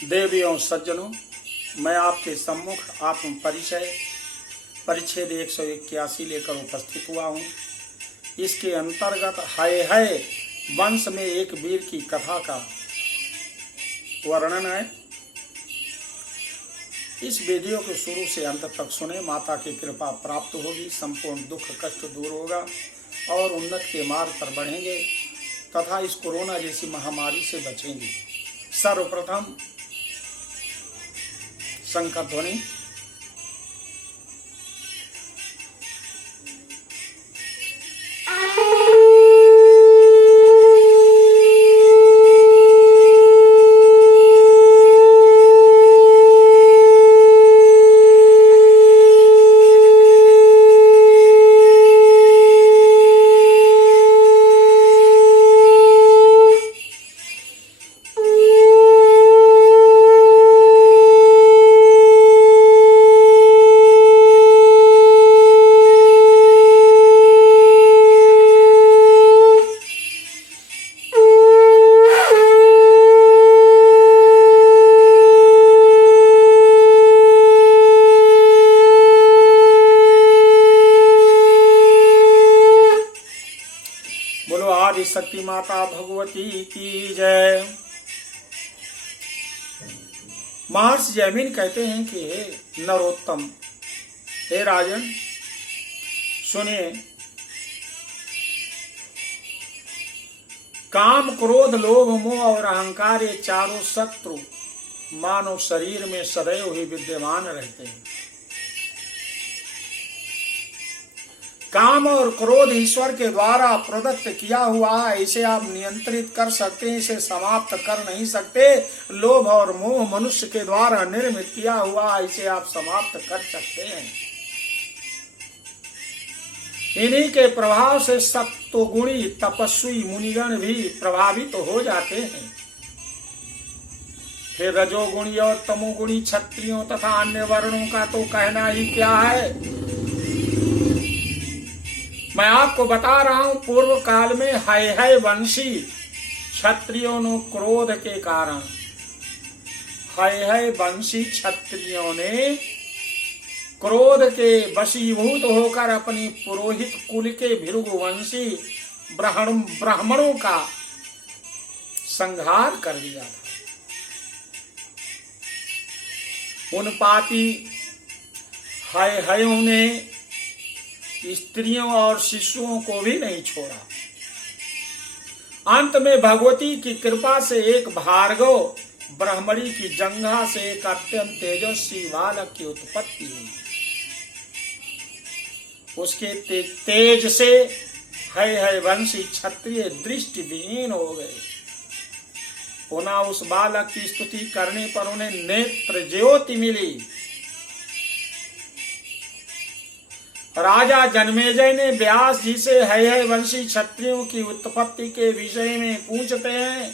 देवियों सज्जनों, मैं आपके सम्मुख आत्म परिचय परिच्छेद 181 लेकर उपस्थित हुआ हूँ। इसके अंतर्गत है वंश में एक वीर की कथा का वर्णन है। इस वीडियो को शुरू से अंत तक सुने, माता की कृपा प्राप्त होगी, संपूर्ण दुख कष्ट दूर होगा और उन्नत के मार्ग पर बढ़ेंगे तथा इस कोरोना जैसी महामारी से बचेंगे। सर्वप्रथम शंकर ध्वनि। बोलो आदि शक्ति माता भगवती की जय। महर्षि जैमिनी कहते हैं कि हे नरोत्तम, हे राजन, सुनिए, काम क्रोध लोभ मोह और अहंकार ये चारों शत्रु मानव शरीर में सदैव ही विद्यमान रहते हैं। काम और क्रोध ईश्वर के द्वारा प्रदत्त किया हुआ है, इसे आप नियंत्रित कर सकते हैं, इसे समाप्त कर नहीं सकते। लोभ और मोह मनुष्य के द्वारा निर्मित किया हुआ है, इसे आप समाप्त कर सकते हैं। इन्हीं के प्रभाव से सत्वगुणी तपस्वी मुनिगण भी प्रभावित हो जाते हैं। फिर रजोगुणी और तमोगुणी क्षत्रियों तथा अन्य वर्णों का तो कहना ही क्या है। मैं आपको बता रहा हूं, पूर्व काल में है वंशी क्षत्रियों ने क्रोध के कारण, है वंशी क्षत्रियों ने क्रोध के वशीभूत होकर अपनी पुरोहित कुल के भृगुवंशी ब्राह्मणों का संहार कर दिया था। उन पापी हयों ने स्त्रियों और शिशुओं को भी नहीं छोड़ा। अंत में भगवती की कृपा से एक भार्गव ब्राह्मणी की जंघा से एक अत्यंत तेजस्वी बालक की उत्पत्ति हुई। उसके तेज से है वंशी क्षत्रिय दृष्टिविहीन हो गए। पुनः उस बालक की स्तुति करने पर उन्हें नेत्र ज्योति मिली। राजा जन्मेजय ने व्यास जी से है वंशी क्षत्रियों की उत्पत्ति के विषय में पूछते हैं।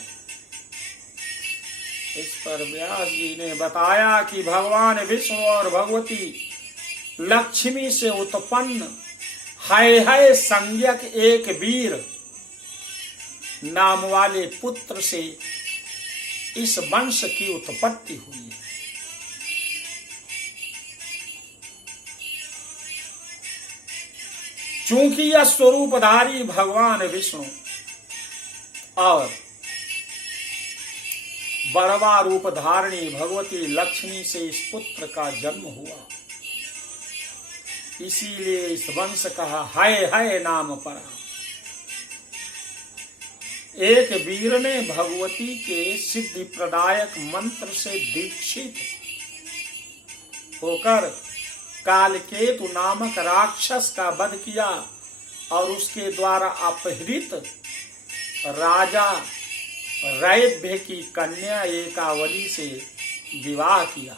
इस पर व्यास जी ने बताया कि भगवान विष्णु और भगवती लक्ष्मी से उत्पन्न है संज्ञक एक वीर नाम वाले पुत्र से इस वंश की उत्पत्ति हुई है। चूंकि यह स्वरूपधारी भगवान विष्णु और बड़वा रूप धारणी भगवती लक्ष्मी से इस पुत्र का जन्म हुआ, इसीलिए इस वंश का है नाम पड़ा। एक वीर ने भगवती के सिद्धि प्रदायक मंत्र से दीक्षित होकर कालकेतु नामक राक्षस का वध किया और उसके द्वारा अपहृत राजा रैभ्य की कन्या एकावली से विवाह किया।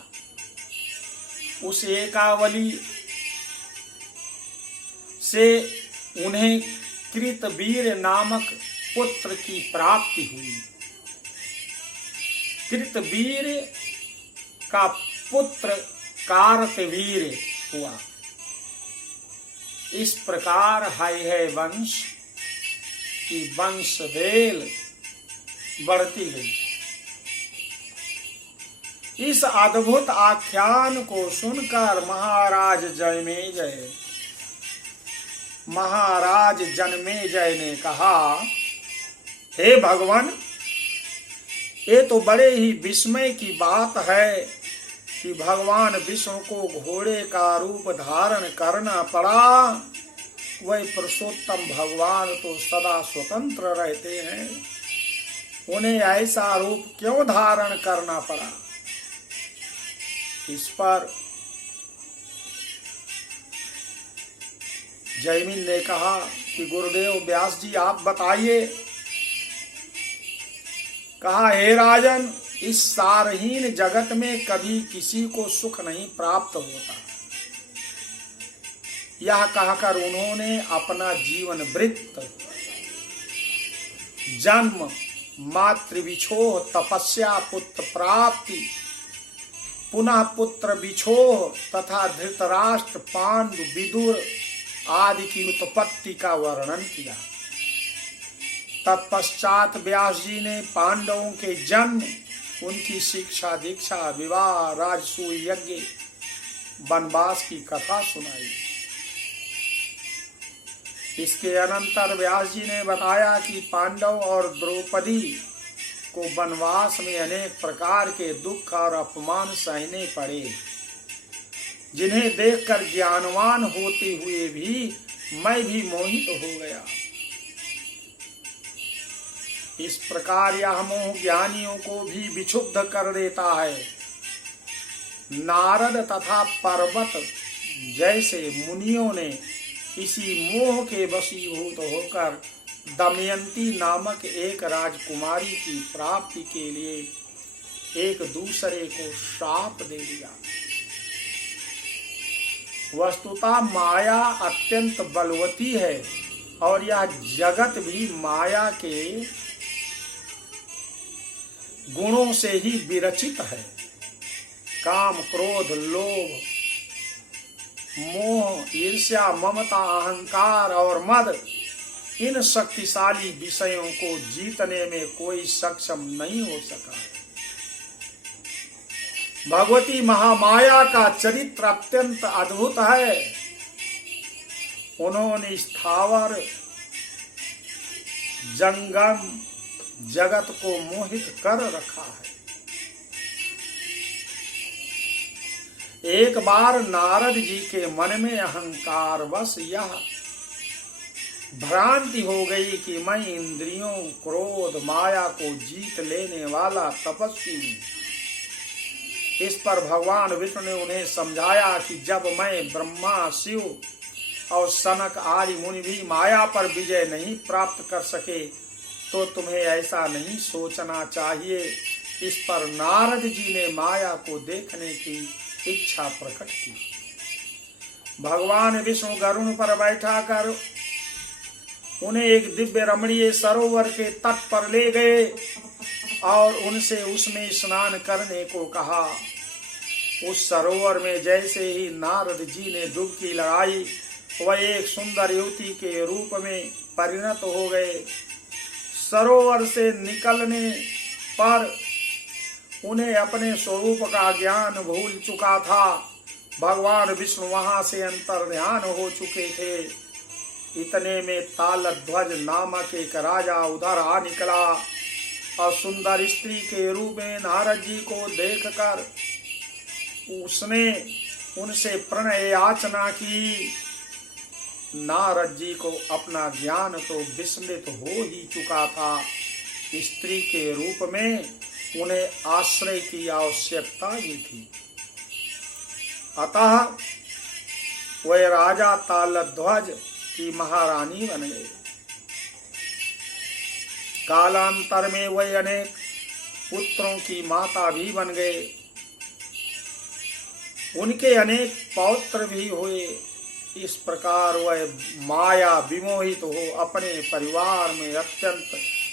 उस एकावली से उन्हें कृतवीर नामक पुत्र की प्राप्ति हुई। कृतवीर का पुत्र कार्तवीर हुआ। इस प्रकार है वंश की वंश वेल बढ़ती गई। इस अद्भुत आख्यान को सुनकर महाराज जन्मेजय ने कहा, हे भगवान, ये तो बड़े ही विस्मय की बात है कि भगवान विष्णु को घोड़े का रूप धारण करना पड़ा। वह पुरुषोत्तम भगवान तो सदा स्वतंत्र रहते हैं, उन्हें ऐसा रूप क्यों धारण करना पड़ा? इस पर जैमिन ने कहा कि गुरुदेव व्यास जी आप बताइए। कहा, हे राजन, इस सारहीन जगत में कभी किसी को सुख नहीं प्राप्त होता। यह कहकर उन्होंने अपना जीवन वृत्त, जन्म, मातृविछोह, तपस्या, पुत्र प्राप्ति, पुनः पुत्र विछोह तथा धृतराष्ट्र, पांडु, विदुर आदि की उत्पत्ति का वर्णन किया। तत्पश्चात व्यास जी ने पांडवों के जन्म, उनकी शिक्षा दीक्षा, विवाह, राजसूय यज्ञ, वनवास की कथा सुनाई। इसके अनंतर व्यास जी ने बताया कि पांडव और द्रौपदी को वनवास में अनेक प्रकार के दुख और अपमान सहने पड़े, जिन्हें देखकर ज्ञानवान होते हुए भी मैं भी मोहित हो गया। इस प्रकार यह मोह ज्ञानियों को भी विक्षुब्ध कर देता है। नारद तथा पर्वत जैसे मुनियों ने इसी मोह के वशीभूत होकर दमयंती नामक एक राजकुमारी की प्राप्ति के लिए एक दूसरे को शाप दे दिया। वस्तुतः माया अत्यंत बलवती है और यह जगत भी माया के गुणों से ही विरचित है। काम, क्रोध, लोभ, मोह, ईर्ष्या, ममता, अहंकार और मद, इन शक्तिशाली विषयों को जीतने में कोई सक्षम नहीं हो सका। भगवती महामाया का चरित्र अत्यंत अद्भुत है। उन्होंने स्थावर जंगम जगत को मोहित कर रखा है। एक बार नारद जी के मन में अहंकार वश यह भ्रांति हो गई कि मैं इंद्रियों, क्रोध, माया को जीत लेने वाला तपस्वी हूं। इस पर भगवान विष्णु ने उन्हें समझाया कि जब मैं ब्रह्मा, शिव और सनक आदि मुनि भी माया पर विजय नहीं प्राप्त कर सके तो तुम्हें ऐसा नहीं सोचना चाहिए। इस पर नारद जी ने माया को देखने की इच्छा प्रकट की। भगवान विष्णु गरुड़ पर बैठा कर उन्हें एक दिव्य रमणीय सरोवर के तट पर ले गए और उनसे उसमें स्नान करने को कहा। उस सरोवर में जैसे ही नारद जी ने डुबकी लगाई, वह एक सुंदर युवती के रूप में परिणत हो गए। सरोवर से निकलने पर उन्हें अपने स्वरूप का ज्ञान भूल चुका था। भगवान विष्णु वहां से अंतर्ध्यान हो चुके थे। इतने में तालध्वज नामक एक राजा उधर आ निकला और सुंदर स्त्री के रूप में नारद जी को देखकर उसने उनसे प्रणय याचना की। नारद जी को अपना ज्ञान तो विस्मृत हो ही चुका था। स्त्री के रूप में उन्हें आश्रय की आवश्यकता भी थी। अतः वह राजा तालध्वज की महारानी बन गए। कालांतर में वह अनेक पुत्रों की माता भी बन गए। उनके अनेक पौत्र भी हुए। इस प्रकार वह माया विमोहित हो अपने परिवार में अत्यंत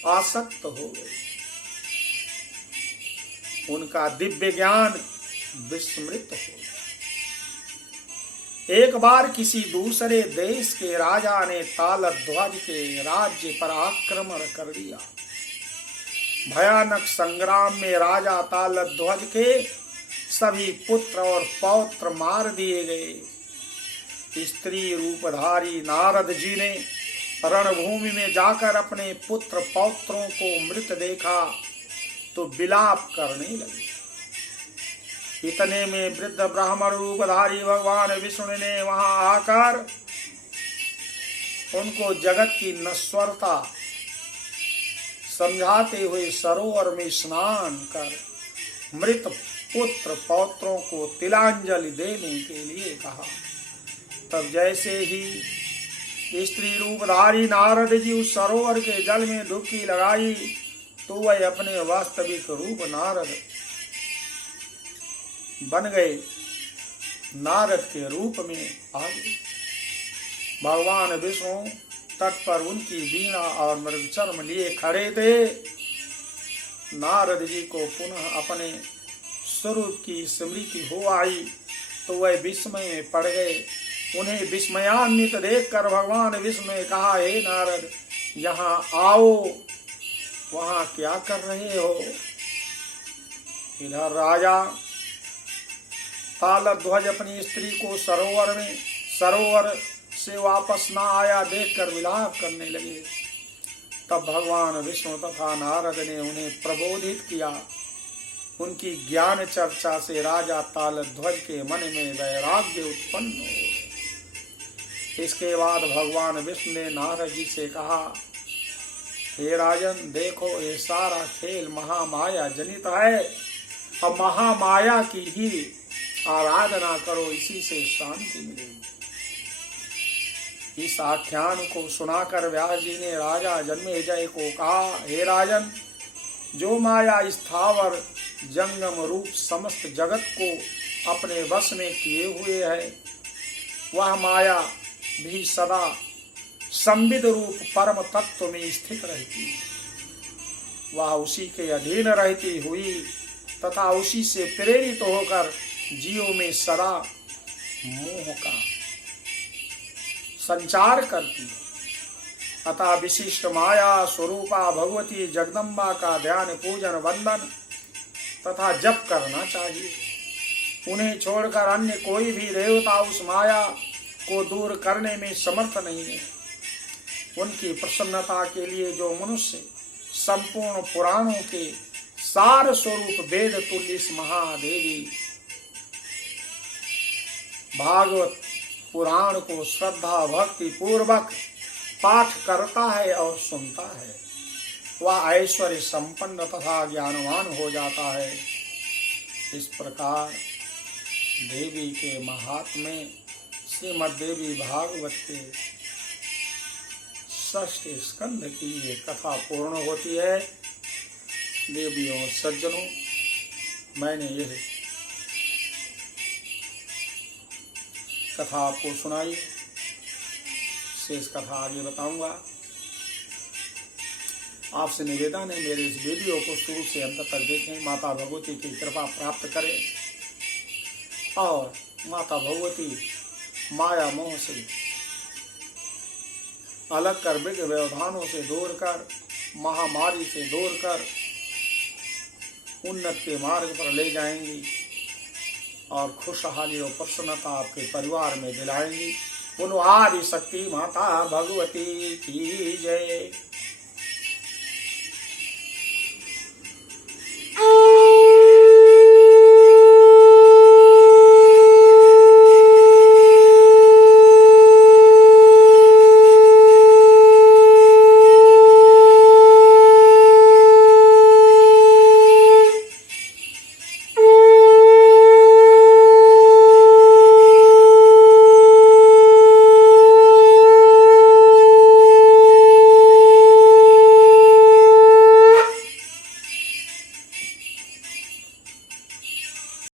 आसक्त हो गए। उनका दिव्य ज्ञान विस्मृत हो गया। एक बार किसी दूसरे देश के राजा ने तालध्वज के राज्य पर आक्रमण कर दिया। भयानक संग्राम में राजा तालध्वज के सभी पुत्र और पौत्र मार दिए गए। स्त्री रूपधारी नारद जी ने रणभूमि में जाकर अपने पुत्र पौत्रों को मृत देखा तो विलाप करने लगे। इतने में वृद्ध ब्राह्मण रूपधारी भगवान विष्णु ने वहां आकर उनको जगत की नश्वरता समझाते हुए सरोवर में स्नान कर मृत पुत्र पौत्रों को तिलांजलि देने के लिए कहा। तब जैसे ही स्त्री रूपधारी नारद जी उस सरोवर के जल में डुबकी लगाई तो वह अपने वास्तविक रूप नारद बन गए, नारद के रूप में आ गए। भगवान विष्णु तट पर उनकी वीणा और मृगचर्म लिए खड़े थे। नारद जी को पुनः अपने स्वरूप की स्मृति हो आई तो वह विस्मय में पड़ गए। उन्हें विस्मयान्वित देखकर भगवान विष्णु ने कहा, हे नारद, यहाँ आओ, वहाँ क्या कर रहे हो? इधर राजा तालध्वज अपनी स्त्री को सरोवर से वापस न आया देखकर विलाप करने लगे। तब भगवान विष्णु तथा नारद ने उन्हें प्रबोधित किया। उनकी ज्ञान चर्चा से राजा तालध्वज के मन में वैराग्य उत्पन्न हो। इसके बाद भगवान विष्णु ने नारद जी से कहा, हे राजन, देखो ये सारा खेल महामाया जनित है और महामाया की ही आराधना करो, इसी से शांति मिलेगी। इस आख्यान को सुनाकर व्यास जी ने राजा जन्मेजय को कहा, हे राजन, जो माया स्थावर जंगम रूप समस्त जगत को अपने वश में किए हुए है, वह माया भी सदा संविद रूप परम तत्व में स्थित रहती है। वह उसी के अधीन रहती हुई तथा उसी से प्रेरित होकर जीवों में सदा मोह का संचार करती है। अतः विशिष्ट माया स्वरूपा भगवती जगदम्बा का ध्यान, पूजन, वंदन तथा जप करना चाहिए। उन्हें छोड़कर अन्य कोई भी देवता उस माया को दूर करने में समर्थ नहीं है। उनकी प्रसन्नता के लिए जो मनुष्य संपूर्ण पुराणों के सार स्वरूप वेद तुल्य इस महादेवी भागवत पुराण को श्रद्धा भक्ति पूर्वक पाठ करता है और सुनता है, वह ऐश्वर्य संपन्न तथा ज्ञानवान हो जाता है। इस प्रकार देवी के महात्म्य श्रीमद् देवी भागवत के 6 स्कंध की ये कथा पूर्ण होती है। देवियों सज्जनों, मैंने यह कथा आपको सुनाई, शेष कथा आगे बताऊंगा। आपसे निवेदन है, मेरे इस वीडियो को शुरू से अंत तक देखें, माता भगवती की कृपा प्राप्त करें और माता भगवती माया मोह से अलग कर, विघ्न व्यवधानों से दूर कर, महामारी से दूर कर उन्नत के मार्ग पर ले जाएंगी और खुशहाली और प्रसन्नता आपके परिवार में दिलाएंगी। बोलो आदि शक्ति माता भगवती की जय।